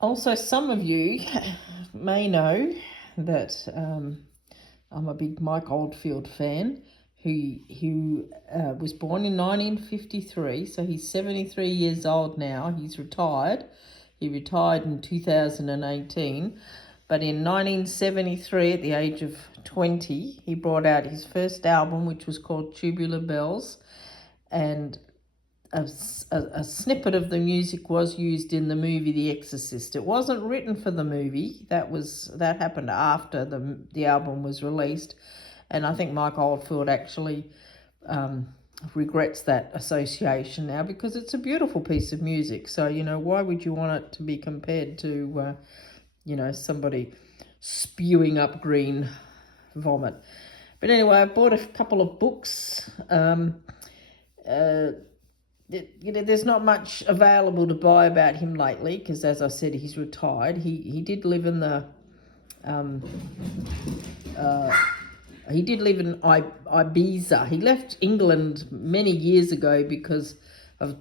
Also, some of you may know that I'm a big Mike Oldfield fan who was born in 1953, so he's 73 years old now. He's retired. He retired in 2018, but in 1973, at the age of 20, he brought out his first album, which was called Tubular Bells, and a snippet of the music was used in the movie The Exorcist. It wasn't written for the movie. That happened after the album was released, and I think Mike Oldfield actually regrets that association now, because it's a beautiful piece of music. So why would you want it to be compared to somebody spewing up green vomit? But anyway, I bought a couple of books. There's not much available to buy about him lately, because, as I said, he's retired. He did live in the he did live in Ibiza. He left England many years ago because of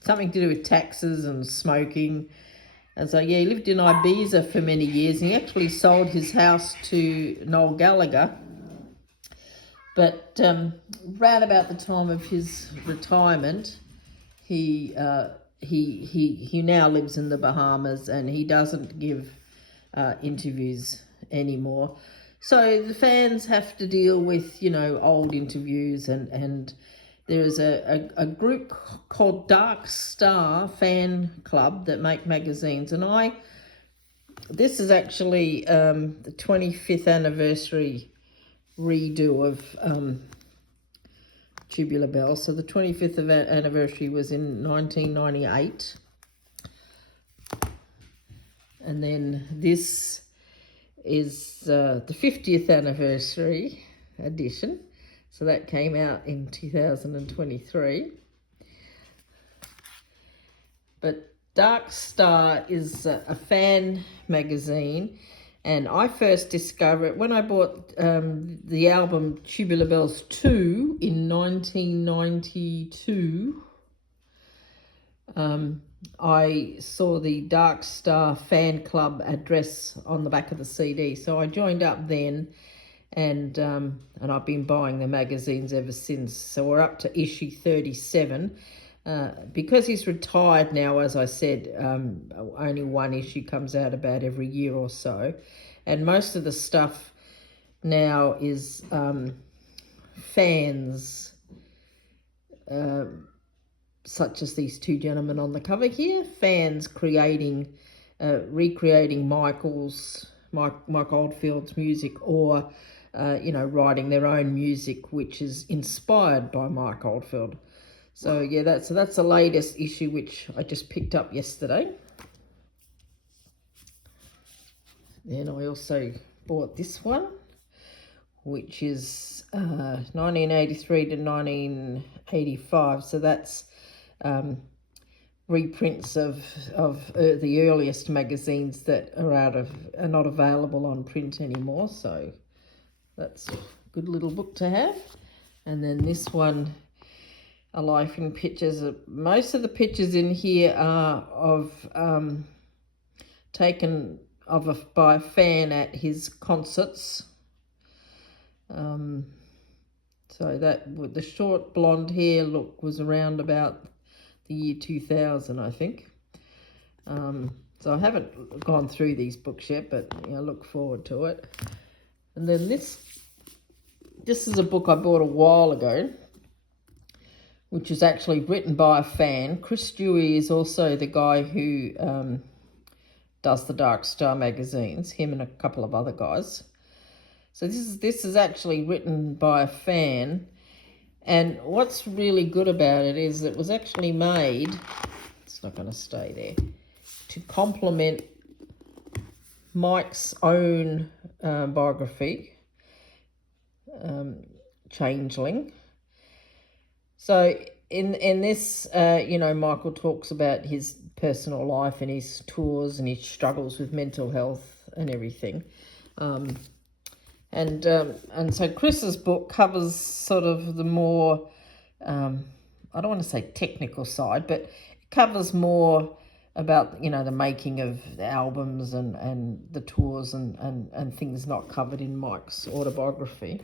something to do with taxes and smoking. And so, he lived in Ibiza for many years. And he actually sold his house to Noel Gallagher. But round about the time of his retirement, he now lives in the Bahamas, and he doesn't give interviews anymore. So the fans have to deal with old interviews, and there is a group called Dark Star Fan Club that make magazines, and this is actually the 25th anniversary redo of Tubular Bells. So the 25th anniversary was in 1998. And then this is the 50th anniversary edition. So that came out in 2023. But Dark Star is a fan magazine. And I first discovered it when I bought the album Tubular Bells 2 in 1992. I saw the Dark Star Fan Club address on the back of the CD. So I joined up then, and I've been buying the magazines ever since. So we're up to issue 37. Because he's retired now, as I said, only one issue comes out about every year or so. And most of the stuff now is fans, such as these two gentlemen on the cover here, fans recreating Mike Oldfield's music, or, writing their own music, which is inspired by Mike Oldfield. So that's the latest issue, which I just picked up yesterday. Then I also bought this one, which is 1983 to 1985. So that's reprints of the earliest magazines that are not available on print anymore. So that's a good little book to have. And then this one, A Life in Pictures. Most of the pictures in here are taken by a fan at his concerts. So that with the short blonde hair look was around about the year 2000, I think. So I haven't gone through these books yet, but I look forward to it. And then this is a book I bought a while ago, which is actually written by a fan. Chris Dewey is also the guy who does the Dark Star magazines, him and a couple of other guys. So this is actually written by a fan, and what's really good about it is it was actually made, it's not going to stay there, to complement Mike's own biography, Changeling. So in this, Michael talks about his personal life and his tours and his struggles with mental health and everything. And so Chris's book covers sort of the more, I don't want to say technical side, but it covers more about, the making of the albums and the tours and things not covered in Mike's autobiography.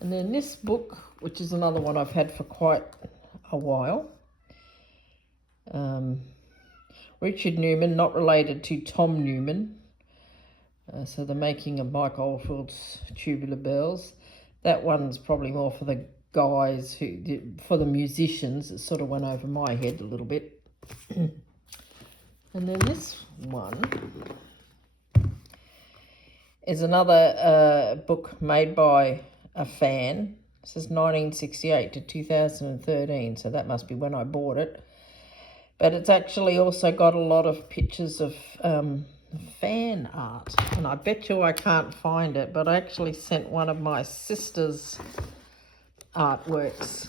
And then this book, which is another one I've had for quite a while. Richard Newman, not related to Tom Newman. So the making of Mike Oldfield's Tubular Bells. That one's probably more for the guys for the musicians. It sort of went over my head a little bit. And then this one is another book made by a fan. This is 1968 to 2013, so that must be when I bought it. But it's actually also got a lot of pictures of fan art, and I bet you I can't find it, but I actually sent one of my sister's artworks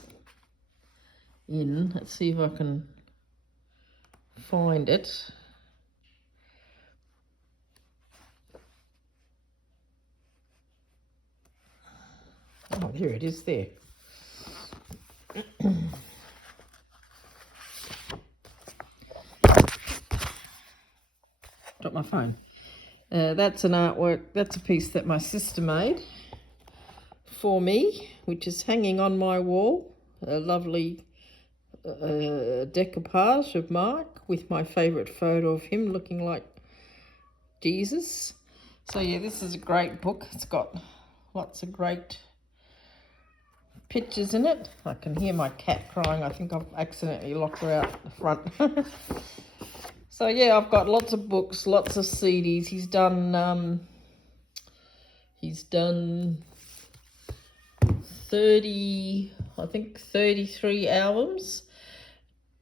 in. Let's see if I can find it. Oh, here it is there. Drop my phone. That's an artwork, that's a piece that my sister made for me, which is hanging on my wall. A lovely decoupage of Mark with my favourite photo of him looking like Jesus. So yeah, this is a great book. It's got lots of great pictures in it. I can hear my cat crying. I think I've accidentally locked her out the front. So yeah, I've got lots of books, lots of CDs. He's done 33 albums.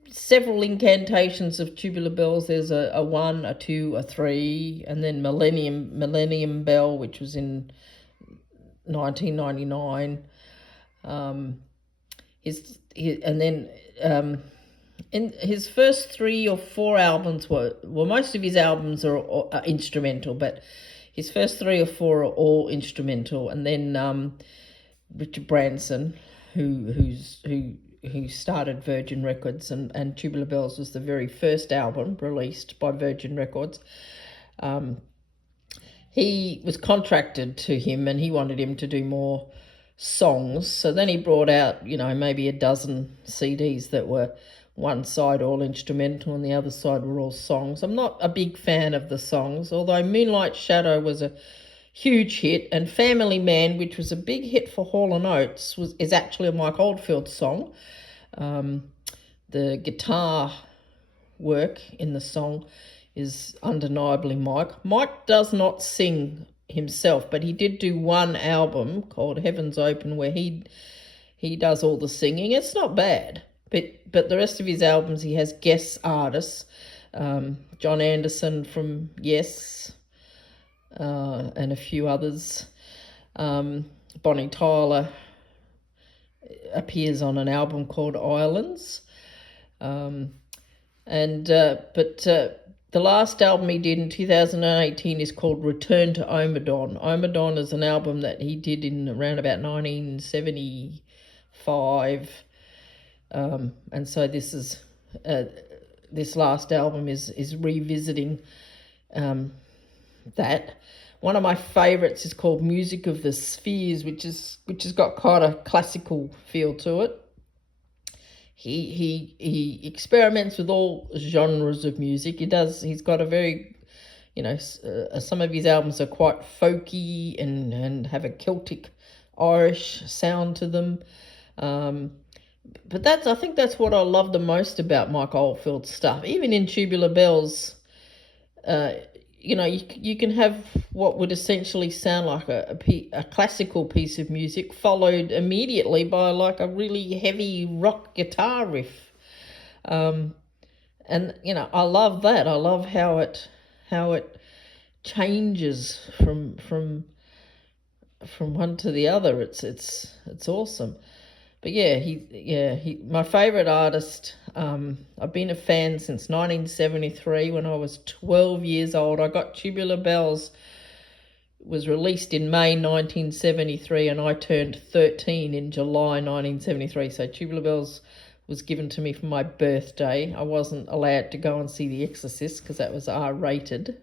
Several incantations of Tubular Bells. There's a 1, a 2, a 3, and then Millennium Bell, which was in 1999. In his first 3 or 4 albums most of his albums are instrumental, but his first 3 or 4 are all instrumental. And then Richard Branson, who started Virgin Records, and Tubular Bells was the very first album released by Virgin Records. He was contracted to him, and he wanted him to do more songs. So then he brought out, maybe a dozen CDs that were one side all instrumental and the other side were all songs. I'm not a big fan of the songs, although Moonlight Shadow was a huge hit, and Family Man, which was a big hit for Hall & Oates, is actually a Mike Oldfield song. The guitar work in the song is undeniably Mike. Mike does not sing himself, but he did do one album called Heaven's Open where he does all the singing. It's not bad, but the rest of his albums he has guest artists, John Anderson from Yes, and a few others. Bonnie Tyler appears on an album called Islands, the last album he did in 2018 is called Return to Omadon. Omadon is an album that he did in around about 1975. And so this is this last album is revisiting that. One of my favourites is called Music of the Spheres, which has got quite a classical feel to it. He experiments with all genres of music. He's got a very, some of his albums are quite folky and have a Celtic Irish sound to them. But I think that's what I love the most about Mike Oldfield's stuff. Even in Tubular Bells, you can have what would essentially sound like a classical piece of music followed immediately by like a really heavy rock guitar riff. I love that. I love how it changes from one to the other. It's awesome. But he my favourite artist. I've been a fan since 1973. When I was 12 years old, I got Tubular Bells. Was released in May 1973, and I turned 13 in July 1973. So Tubular Bells was given to me for my birthday. I wasn't allowed to go and see The Exorcist because that was R-rated.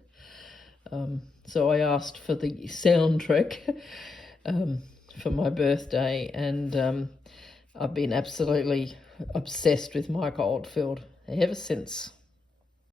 So I asked for the soundtrack for my birthday, and I've been absolutely obsessed with Mike Oldfield ever since.